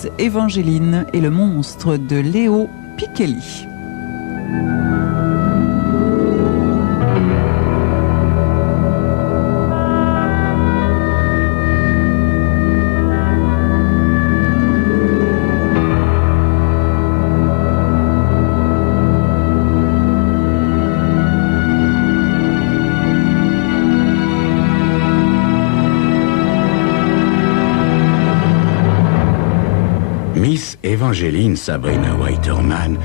Miss Evangeline et le monstre de Léo Pichelli. Miss Evangeline Sabrina Whiterman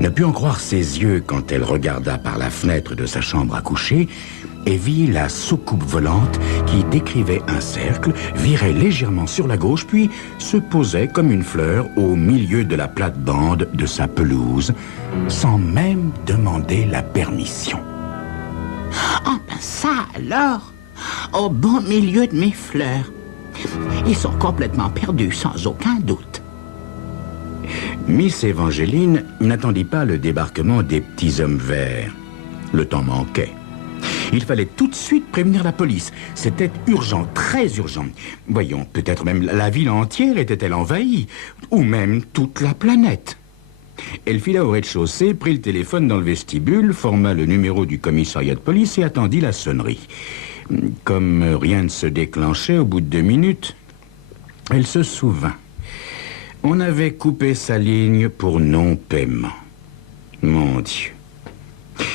ne put en croire ses yeux quand elle regarda par la fenêtre de sa chambre à coucher et vit la soucoupe volante qui décrivait un cercle, virait légèrement sur la gauche, puis se posait comme une fleur au milieu de la plate-bande de sa pelouse, sans même demander la permission. Oh ben ça alors, au bon milieu de mes fleurs. Ils sont complètement perdus, sans aucun doute. Miss Evangeline n'attendit pas le débarquement des petits hommes verts. Le temps manquait. Il fallait tout de suite prévenir la police. C'était urgent, très urgent. Voyons, peut-être même la ville entière était-elle envahie, ou même toute la planète. Elle fila au rez-de-chaussée, prit le téléphone dans le vestibule, forma le numéro du commissariat de police et attendit la sonnerie. Comme rien ne se déclenchait au bout de 2 minutes, elle se souvint. On avait coupé sa ligne pour non-paiement. Mon Dieu.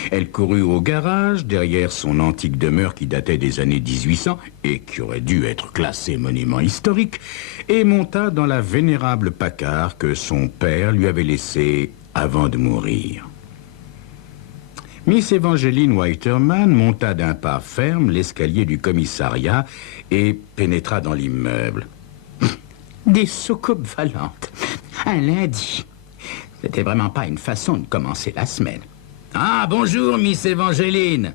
Elle courut au garage, derrière son antique demeure qui datait des années 1800 et qui aurait dû être classée monument historique, et monta dans la vénérable Packard que son père lui avait laissée avant de mourir. Miss Evangeline Whiterman monta d'un pas ferme l'escalier du commissariat et pénétra dans l'immeuble. Des soucoupes volantes. Un lundi. C'était vraiment pas une façon de commencer la semaine. « Ah, bonjour, Miss Evangeline !»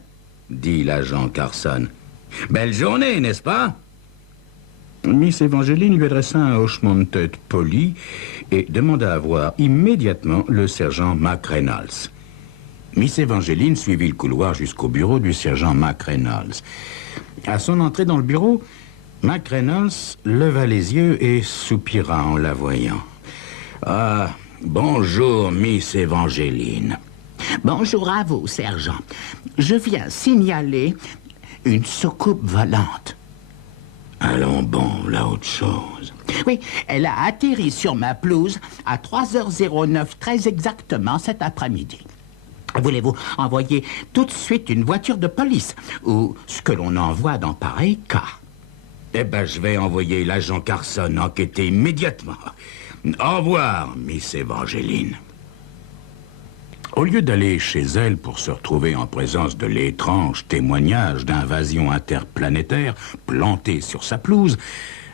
dit l'agent Carson. « Belle journée, n'est-ce pas ?» Miss Evangeline lui adressa un hochement de tête poli et demanda à voir immédiatement le sergent McReynolds. Miss Evangeline suivit le couloir jusqu'au bureau du sergent McReynolds. À son entrée dans le bureau, McReynolds leva les yeux et soupira en la voyant. « Ah, bonjour, Miss Evangeline. » « Bonjour à vous, sergent. Je viens signaler une soucoupe volante. » Allons bon, là autre chose. Oui, elle a atterri sur ma pelouse à 3h09 très exactement cet après-midi. Voulez-vous envoyer tout de suite une voiture de police ou ce que l'on envoie dans pareil cas? Eh ben, je vais envoyer l'agent Carson enquêter immédiatement. Au revoir, Miss Evangeline. Au lieu d'aller chez elle pour se retrouver en présence de l'étrange témoignage d'invasion interplanétaire planté sur sa pelouse,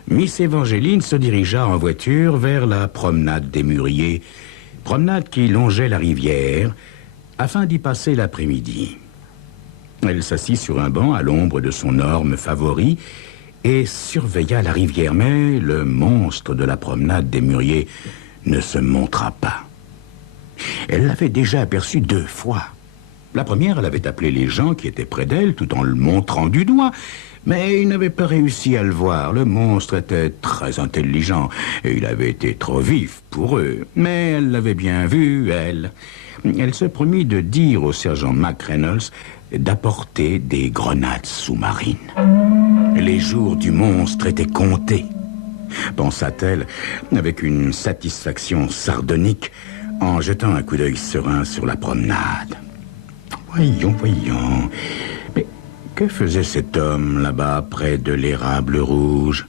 Miss Evangeline se dirigea en voiture vers la promenade des Mûriers, promenade qui longeait la rivière, afin d'y passer l'après-midi. Elle s'assit sur un banc à l'ombre de son orme favori et surveilla la rivière, mais le monstre de la promenade des Mûriers ne se montra pas. Elle l'avait déjà aperçu 2 fois. La première, elle avait appelé les gens qui étaient près d'elle tout en le montrant du doigt, mais ils n'avaient pas réussi à le voir. Le monstre était très intelligent et il avait été trop vif pour eux. Mais elle l'avait bien vu, elle. Elle se promit de dire au sergent McReynolds d'apporter des grenades sous-marines. Les jours du monstre étaient comptés, pensa-t-elle avec une satisfaction sardonique en jetant un coup d'œil serein sur la promenade. Voyons. Mais que faisait cet homme là-bas près de l'érable rouge?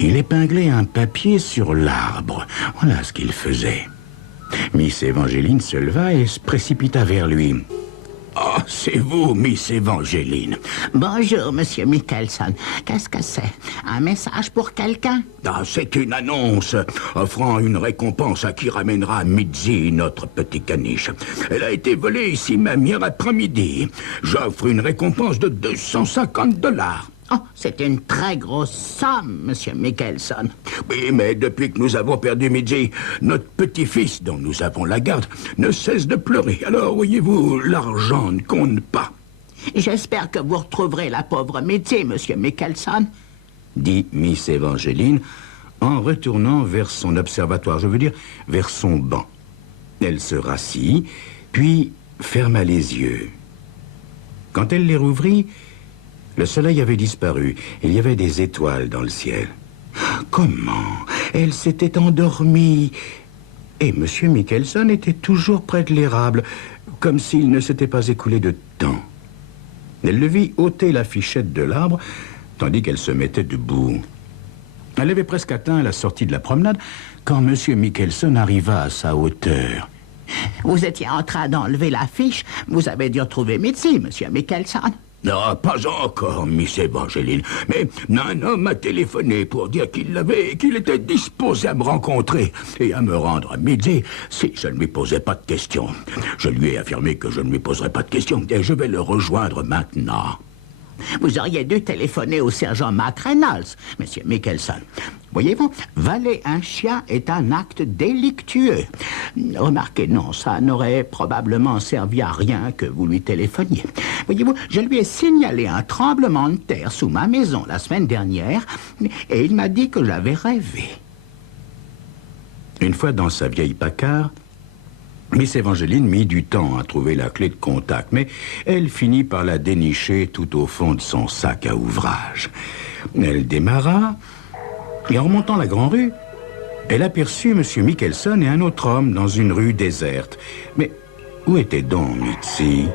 Il épinglait un papier sur l'arbre. Voilà ce qu'il faisait. Miss Evangeline se leva et se précipita vers lui. « Oh, c'est vous, Miss Evangeline. »« Bonjour, Monsieur Michelson. Qu'est-ce que c'est? Un message pour quelqu'un? » »« Ah, c'est une annonce offrant une récompense à qui ramènera Mitzi, notre petit caniche. Elle a été volée ici même hier après-midi. J'offre une récompense de $250. » Oh, c'est une très grosse somme, Monsieur Michelson. Oui, mais depuis que nous avons perdu Mitzi, notre petit-fils, dont nous avons la garde, ne cesse de pleurer. Alors, voyez-vous, l'argent ne compte pas. J'espère que vous retrouverez la pauvre Mitzi, Monsieur Michelson, dit Miss Evangeline, en retournant vers son observatoire, je veux dire vers son banc. Elle se rassit, puis ferma les yeux. Quand elle les rouvrit, le soleil avait disparu. Il y avait des étoiles dans le ciel. Comment? Elle s'était endormie. Et M. Michelson était toujours près de l'érable, comme s'il ne s'était pas écoulé de temps. Elle le vit ôter la fichette de l'arbre, tandis qu'elle se mettait debout. Elle avait presque atteint la sortie de la promenade quand M. Michelson arriva à sa hauteur. Vous étiez en train d'enlever la fiche. Vous avez dû retrouver Mitzi, Monsieur Michelson. Non, pas encore, Miss Evangeline. Mais un homme m'a téléphoné pour dire qu'il était disposé à me rencontrer et à me rendre à midi si je ne lui posais pas de questions. Je lui ai affirmé que je ne lui poserais pas de questions et je vais le rejoindre maintenant. Vous auriez dû téléphoner au sergent McReynolds, Monsieur Michelson. Voyez-vous, valer un chien est un acte délictueux. Remarquez, non, ça n'aurait probablement servi à rien que vous lui téléphoniez. Voyez-vous, je lui ai signalé un tremblement de terre sous ma maison la semaine dernière et il m'a dit que j'avais rêvé. Une fois dans sa vieille Packard, Miss Evangeline mit du temps à trouver la clé de contact, mais elle finit par la dénicher tout au fond de son sac à ouvrage. Elle démarra, et en remontant la grande rue, elle aperçut M. Michelson et un autre homme dans une rue déserte. Mais où était donc Mitzi?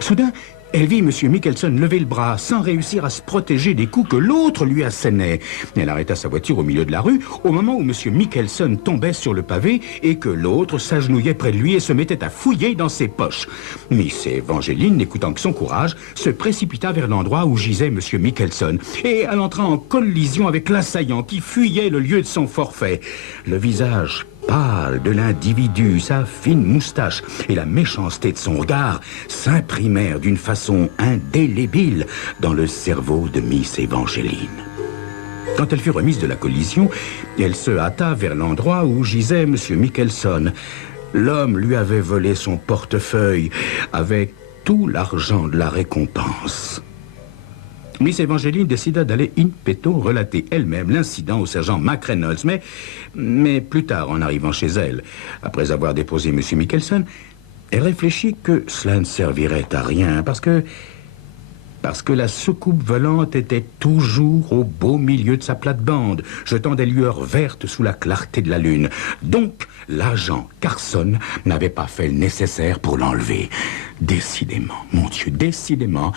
Soudain, elle vit M. Michelson lever le bras sans réussir à se protéger des coups que l'autre lui assénait. Elle arrêta sa voiture au milieu de la rue au moment où M. Michelson tombait sur le pavé et que l'autre s'agenouillait près de lui et se mettait à fouiller dans ses poches. Miss Evangeline, n'écoutant que son courage, se précipita vers l'endroit où gisait M. Michelson et elle entra en collision avec l'assaillant qui fuyait le lieu de son forfait. Le visage pâle de l'individu, sa fine moustache et la méchanceté de son regard s'imprimèrent d'une façon indélébile dans le cerveau de Miss Evangeline. Quand elle fut remise de la collision, elle se hâta vers l'endroit où gisait M. Michelson. L'homme lui avait volé son portefeuille avec tout l'argent de la récompense. Miss Evangeline décida d'aller in petto relater elle-même l'incident au sergent McReynolds, mais plus tard, en arrivant chez elle, après avoir déposé M. Michelson, elle réfléchit que cela ne servirait à rien, parce que la soucoupe volante était toujours au beau milieu de sa plate-bande, jetant des lueurs vertes sous la clarté de la lune. Donc, l'agent Carson n'avait pas fait le nécessaire pour l'enlever. Décidément, mon Dieu, décidément,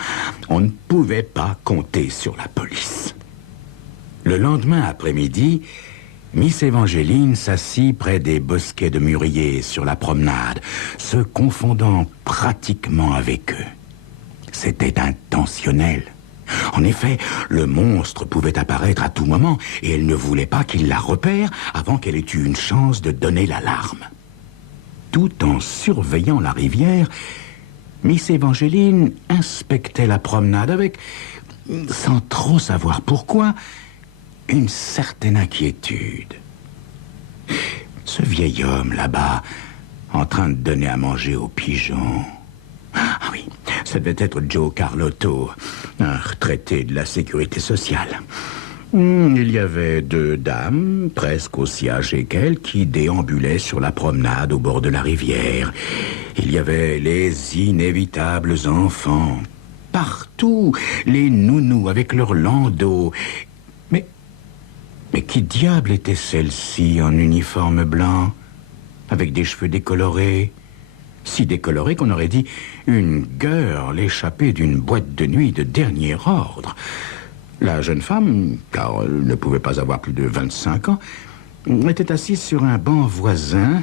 on ne pouvait pas compter sur la police. Le lendemain après-midi, Miss Evangeline s'assit près des bosquets de mûriers sur la promenade, se confondant pratiquement avec eux. C'était intentionnel. En effet, le monstre pouvait apparaître à tout moment et elle ne voulait pas qu'il la repère avant qu'elle ait eu une chance de donner l'alarme. Tout en surveillant la rivière, Miss Evangeline inspectait la promenade avec, sans trop savoir pourquoi, une certaine inquiétude. Ce vieil homme là-bas, en train de donner à manger aux pigeons. Ah oui, ça devait être Joe Carlotto, un retraité de la sécurité sociale. Il y avait 2 dames, presque aussi âgées qu'elle, qui déambulaient sur la promenade au bord de la rivière. Il y avait les inévitables enfants. Partout, les nounous avec leurs landaux. Mais qui diable était celle-ci en uniforme blanc, avec des cheveux décolorés? Si décolorée qu'on aurait dit une girl échappée d'une boîte de nuit de dernier ordre. La jeune femme, car elle ne pouvait pas avoir plus de 25 ans, était assise sur un banc voisin,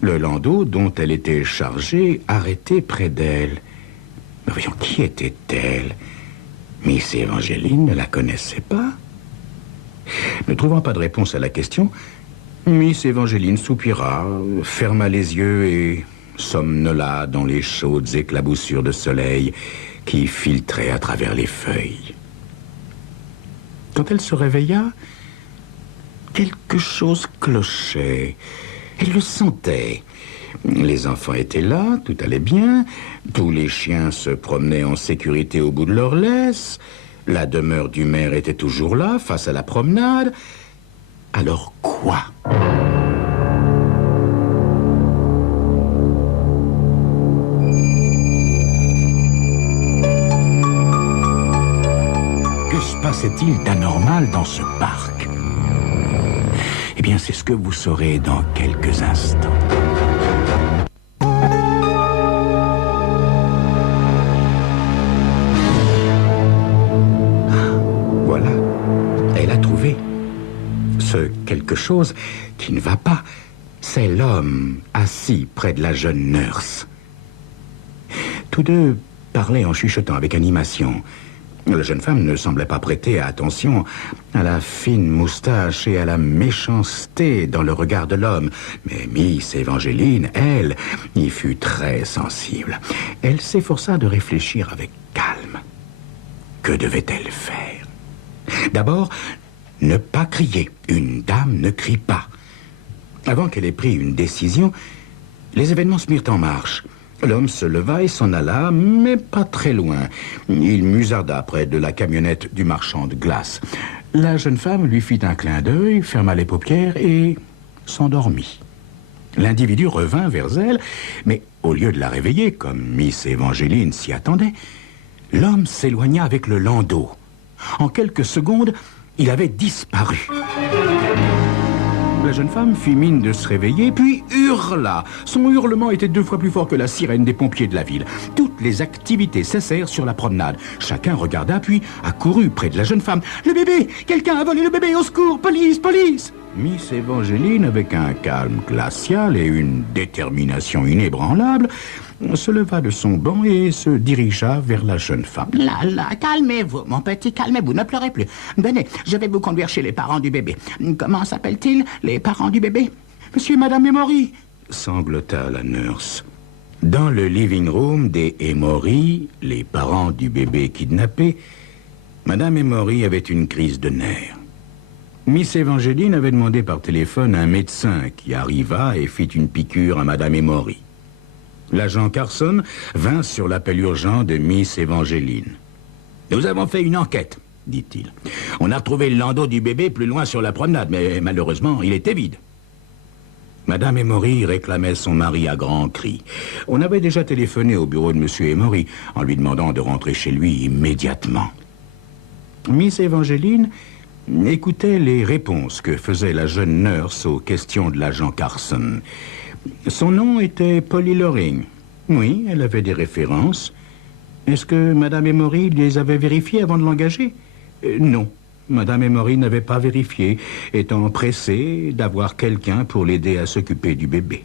le landau dont elle était chargée arrêté près d'elle. Mais voyons, qui était-elle? Miss Evangeline ne la connaissait pas. Ne trouvant pas de réponse à la question, Miss Evangeline soupira, ferma les yeux et somnola dans les chaudes éclaboussures de soleil qui filtraient à travers les feuilles. Quand elle se réveilla, quelque chose clochait. Elle le sentait. Les enfants étaient là, tout allait bien. Tous les chiens se promenaient en sécurité au bout de leur laisse. La demeure du maire était toujours là, face à la promenade. Alors quoi? Que se passait-il d'anormal dans ce parc? Eh bien, c'est ce que vous saurez dans quelques instants. Voilà, elle a trouvé. Ce quelque chose qui ne va pas, c'est l'homme assis près de la jeune nurse. Tous deux parlaient en chuchotant avec animation. La jeune femme ne semblait pas prêter attention à la fine moustache et à la méchanceté dans le regard de l'homme. Mais Miss Evangeline, elle, y fut très sensible. Elle s'efforça de réfléchir avec calme. Que devait-elle faire? D'abord, ne pas crier. Une dame ne crie pas. Avant qu'elle ait pris une décision, les événements se mirent en marche. L'homme se leva et s'en alla, mais pas très loin. Il musarda près de la camionnette du marchand de glace. La jeune femme lui fit un clin d'œil, ferma les paupières et s'endormit. L'individu revint vers elle, mais au lieu de la réveiller, comme Miss Evangeline s'y attendait, l'homme s'éloigna avec le landau. En quelques secondes, il avait disparu. La jeune femme fit mine de se réveiller, puis hurla. Son hurlement était 2 fois plus fort que la sirène des pompiers de la ville. Toutes les activités cessèrent sur la promenade. Chacun regarda, puis accourut près de la jeune femme. « Le bébé! Quelqu'un a volé le bébé! Au secours! Police! Police !» Miss Evangeline, avec un calme glacial et une détermination inébranlable, se leva de son banc et se dirigea vers la jeune femme. « Là, calmez-vous, mon petit, calmez-vous, ne pleurez plus. Venez, je vais vous conduire chez les parents du bébé. Comment s'appellent-ils, les parents du bébé? Monsieur et Madame Emory » sanglota la nurse. Dans le living room des Emory, les parents du bébé kidnappé, Madame Emory avait une crise de nerfs. Miss Evangeline avait demandé par téléphone un médecin qui arriva et fit une piqûre à Madame Emory. L'agent Carson vint sur l'appel urgent de Miss Evangeline. « Nous avons fait une enquête, dit-il. On a retrouvé le landau du bébé plus loin sur la promenade, mais malheureusement, il était vide. » Madame Emory réclamait son mari à grands cris. On avait déjà téléphoné au bureau de Monsieur Emory en lui demandant de rentrer chez lui immédiatement. Miss Evangeline écoutait les réponses que faisait la jeune nurse aux questions de l'agent Carson. Son nom était Polly Loring. Oui, elle avait des références. Est-ce que Madame Emory les avait vérifiées avant de l'engager? Non. Madame Emory n'avait pas vérifié, étant pressée d'avoir quelqu'un pour l'aider à s'occuper du bébé.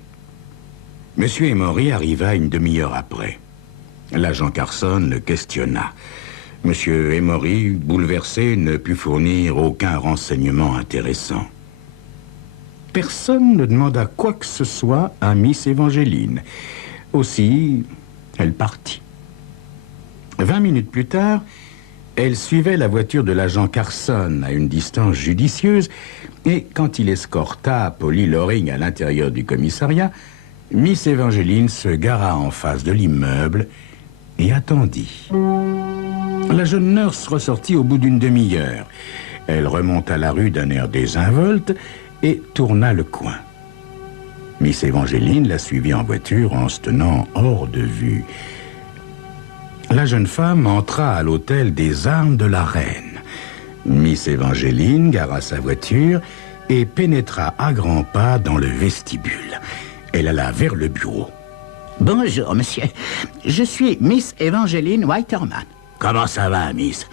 Monsieur Emory arriva une demi-heure après. L'agent Carson le questionna. Monsieur Emory, bouleversé, ne put fournir aucun renseignement intéressant. Personne ne demanda quoi que ce soit à Miss Evangeline. Aussi, elle partit. 20 minutes plus tard, elle suivait la voiture de l'agent Carson à une distance judicieuse et quand il escorta Polly Loring à l'intérieur du commissariat, Miss Evangeline se gara en face de l'immeuble et attendit. La jeune nurse ressortit au bout d'une demi-heure. Elle remonta la rue d'un air désinvolte et tourna le coin. Miss Evangeline la suivit en voiture en se tenant hors de vue. La jeune femme entra à l'hôtel des Armes de la Reine. Miss Evangeline gara sa voiture et pénétra à grands pas dans le vestibule. Elle alla vers le bureau. « Bonjour, monsieur. Je suis Miss Evangeline Whiterman. »« Comment ça va, Miss?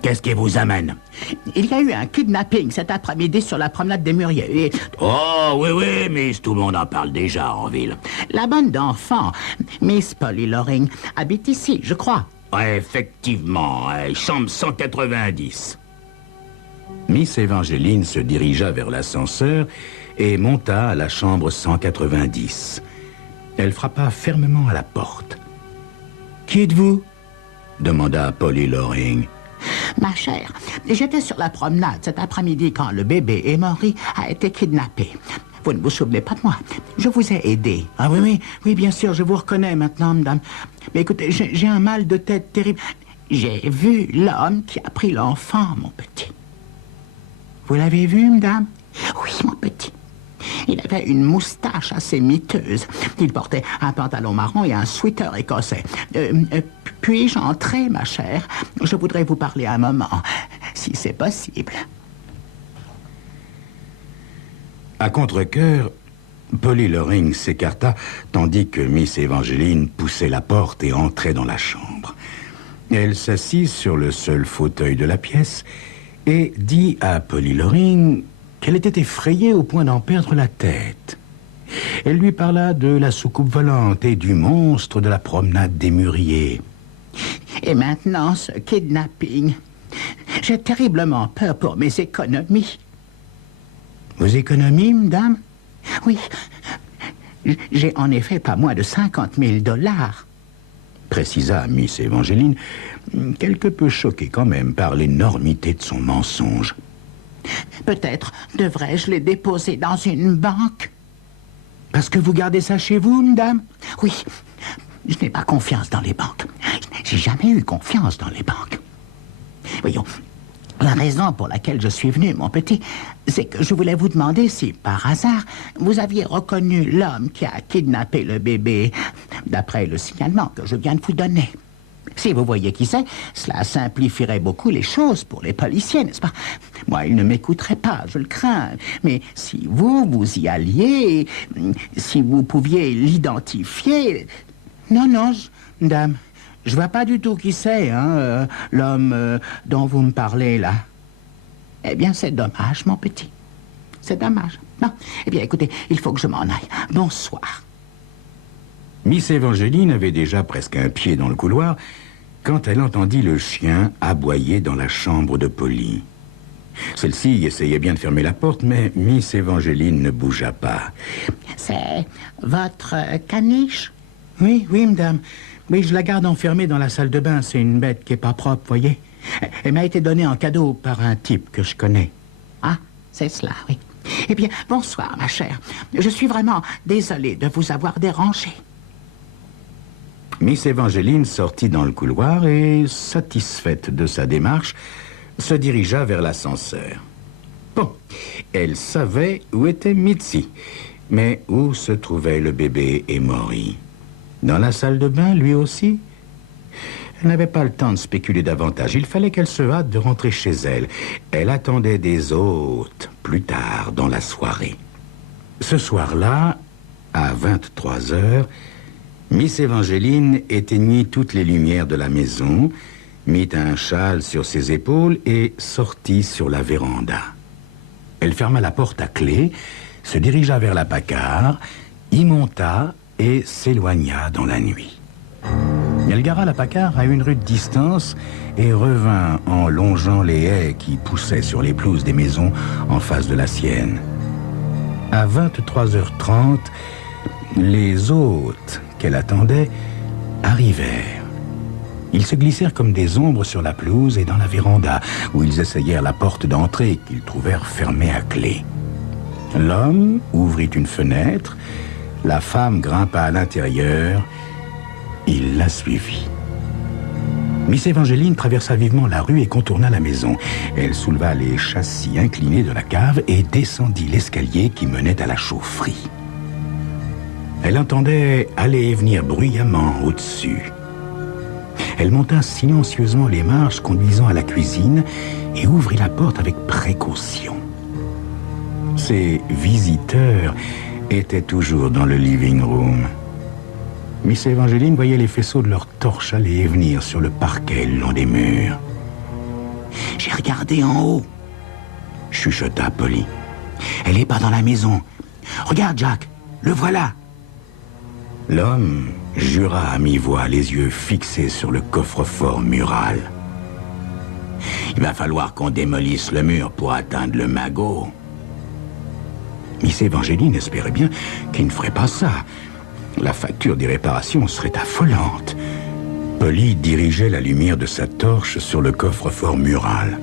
Qu'est-ce qui vous amène? » « Il y a eu un kidnapping cet après-midi sur la promenade des Mûriers et... »« Oh, oui, Miss, tout le monde en parle déjà en ville. »« La bonne d'enfant, Miss Polly Loring, habite ici, je crois. » Effectivement, chambre 190. Miss Evangeline se dirigea vers l'ascenseur et monta à la chambre 190. Elle frappa fermement à la porte. « Qui êtes-vous » demanda Polly Loring. « Ma chère, j'étais sur la promenade cet après-midi quand le bébé Emory a été kidnappé. Vous ne vous souvenez pas de moi. Je vous ai aidé. »« Ah oui, bien sûr, je vous reconnais maintenant, madame. Mais écoutez, j'ai un mal de tête terrible. J'ai vu l'homme qui a pris l'enfant, mon petit. »« Vous l'avez vu, madame? » Oui, mon petit. Il avait une moustache assez miteuse. Il portait un pantalon marron et un sweater écossais. Puis-je entrer, ma chère? Je voudrais vous parler un moment, si c'est possible. À contre-cœur, Polly Loring s'écarta, tandis que Miss Evangeline poussait la porte et entrait dans la chambre. Elle s'assit sur le seul fauteuil de la pièce et dit à Polly Loring qu'elle était effrayée au point d'en perdre la tête. Elle lui parla de la soucoupe volante et du monstre de la promenade des Mûriers. Et maintenant, ce kidnapping. J'ai terriblement peur pour mes économies. Vos économies, madame? Oui. J'ai en effet pas moins de 50 000 $, précisa Miss Evangeline, quelque peu choquée quand même par l'énormité de son mensonge. Peut-être devrais-je les déposer dans une banque? Parce que vous gardez ça chez vous, madame? Oui, je n'ai pas confiance dans les banques. J'ai jamais eu confiance dans les banques. Voyons, la raison pour laquelle je suis venu, mon petit, c'est que je voulais vous demander si, par hasard, vous aviez reconnu l'homme qui a kidnappé le bébé, d'après le signalement que je viens de vous donner. Si vous voyez qui c'est, cela simplifierait beaucoup les choses pour les policiers, n'est-ce pas? Moi, ils ne m'écouteraient pas, je le crains. Mais si vous y alliez, si vous pouviez l'identifier... Non, madame, je vois pas du tout qui c'est, l'homme dont vous me parlez, là. Eh bien, c'est dommage, mon petit. C'est dommage. Non, eh bien, écoutez, il faut que je m'en aille. Bonsoir. Miss Evangeline avait déjà presque un pied dans le couloir quand elle entendit le chien aboyer dans la chambre de Polly. Celle-ci essayait bien de fermer la porte, mais Miss Evangeline ne bougea pas. C'est votre caniche? Oui, madame. Oui, je la garde enfermée dans la salle de bain. C'est une bête qui est pas propre, voyez. Elle m'a été donnée en cadeau par un type que je connais. Ah, c'est cela, oui. Eh bien, bonsoir, ma chère. Je suis vraiment désolée de vous avoir dérangé. Miss Evangeline sortit dans le couloir et, satisfaite de sa démarche, se dirigea vers l'ascenseur. Bon, elle savait où était Mitzi, mais où se trouvait le bébé Emory? Dans la salle de bain, lui aussi? Elle n'avait pas le temps de spéculer davantage. Il fallait qu'elle se hâte de rentrer chez elle. Elle attendait des hôtes plus tard dans la soirée. Ce soir-là, à 23 heures, Miss Evangeline éteignit toutes les lumières de la maison, mit un châle sur ses épaules et sortit sur la véranda. Elle ferma la porte à clé, se dirigea vers la Paccard, y monta et s'éloigna dans la nuit. Elle gara la Paccard à une rude distance et revint en longeant les haies qui poussaient sur les pelouses des maisons en face de la sienne. À 23h30, les hôtes qu'elle attendait arrivèrent. Ils se glissèrent comme des ombres sur la pelouse et dans la véranda, où ils essayèrent la porte d'entrée qu'ils trouvèrent fermée à clé. L'homme ouvrit une fenêtre, la femme grimpa à l'intérieur, il la suivit. Miss Evangeline traversa vivement la rue et contourna la maison. Elle souleva les châssis inclinés de la cave et descendit l'escalier qui menait à la chaufferie. Elle entendait aller et venir bruyamment au-dessus. Elle monta silencieusement les marches conduisant à la cuisine et ouvrit la porte avec précaution. Ses visiteurs étaient toujours dans le living room. Miss Evangeline voyait les faisceaux de leurs torches aller et venir sur le parquet le long des murs. « J'ai regardé en haut, » chuchota Polly. « Elle n'est pas dans la maison. Regarde, Jack, le voilà. » L'homme jura à mi-voix, les yeux fixés sur le coffre-fort mural. « Il va falloir qu'on démolisse le mur pour atteindre le magot. » Miss Evangeline espérait bien qu'il ne ferait pas ça. La facture des réparations serait affolante. Polly dirigeait la lumière de sa torche sur le coffre-fort mural.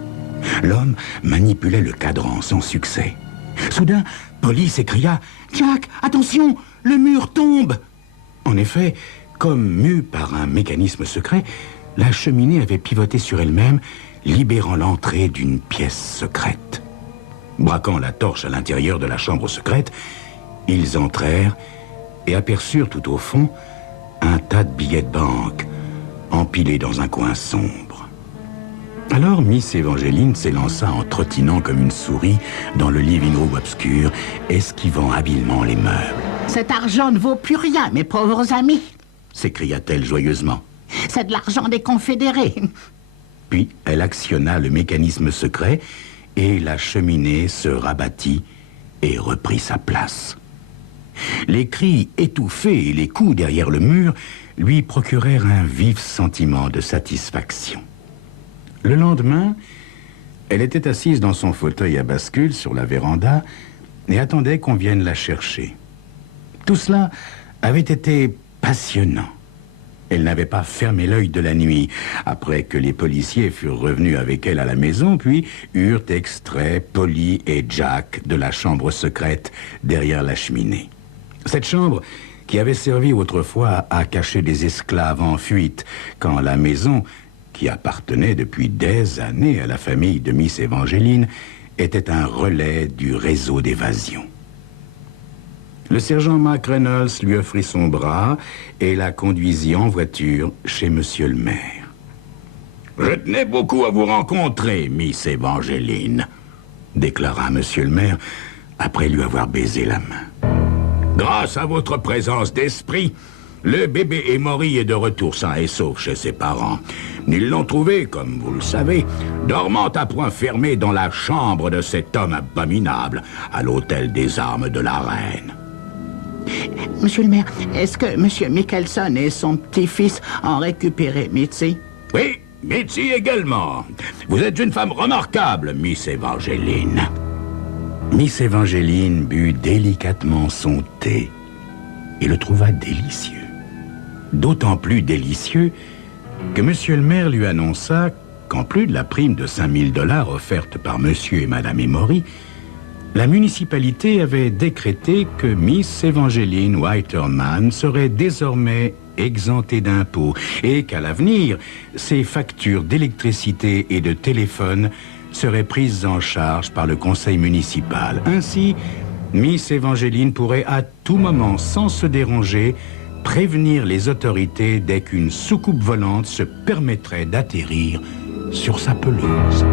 L'homme manipulait le cadran sans succès. Soudain, Polly s'écria « Jack, attention, le mur tombe !» En effet, comme mue par un mécanisme secret, la cheminée avait pivoté sur elle-même, libérant l'entrée d'une pièce secrète. Braquant la torche à l'intérieur de la chambre secrète, ils entrèrent et aperçurent tout au fond un tas de billets de banque empilés dans un coin sombre. Alors Miss Evangeline s'élança en trottinant comme une souris dans le living room obscur, esquivant habilement les meubles. « Cet argent ne vaut plus rien, mes pauvres amis !» s'écria-t-elle joyeusement. « C'est de l'argent des confédérés !» Puis elle actionna le mécanisme secret et la cheminée se rabattit et reprit sa place. Les cris étouffés et les coups derrière le mur lui procurèrent un vif sentiment de satisfaction. Le lendemain, elle était assise dans son fauteuil à bascule sur la véranda et attendait qu'on vienne la chercher. Tout cela avait été passionnant. Elle n'avait pas fermé l'œil de la nuit, après que les policiers furent revenus avec elle à la maison, puis eurent extrait Polly et Jack de la chambre secrète derrière la cheminée. Cette chambre, qui avait servi autrefois à cacher des esclaves en fuite, quand la maison, qui appartenait depuis des années à la famille de Miss Evangeline, était un relais du réseau d'évasion. Le sergent Mac Reynolds lui offrit son bras et la conduisit en voiture chez monsieur le maire. « Je tenais beaucoup à vous rencontrer, Miss Evangeline, » déclara monsieur le maire après lui avoir baisé la main. « Grâce à votre présence d'esprit, le bébé Emory est de retour sain et sauf chez ses parents. Ils l'ont trouvé, comme vous le savez, dormant à point fermé dans la chambre de cet homme abominable, à l'hôtel des armes de la reine. » Monsieur le maire, est-ce que monsieur Michelson et son petit-fils ont récupéré Mitzi? Oui, Mitzi également. Vous êtes une femme remarquable, Miss Evangeline. Miss Evangeline but délicatement son thé et le trouva délicieux. D'autant plus délicieux que monsieur le maire lui annonça qu'en plus de la prime de 5 000 $ offerte par monsieur et madame Emory, la municipalité avait décrété que Miss Evangeline Whiterman serait désormais exemptée d'impôts et qu'à l'avenir, ses factures d'électricité et de téléphone seraient prises en charge par le conseil municipal. Ainsi, Miss Evangeline pourrait à tout moment, sans se déranger, prévenir les autorités dès qu'une soucoupe volante se permettrait d'atterrir sur sa pelouse.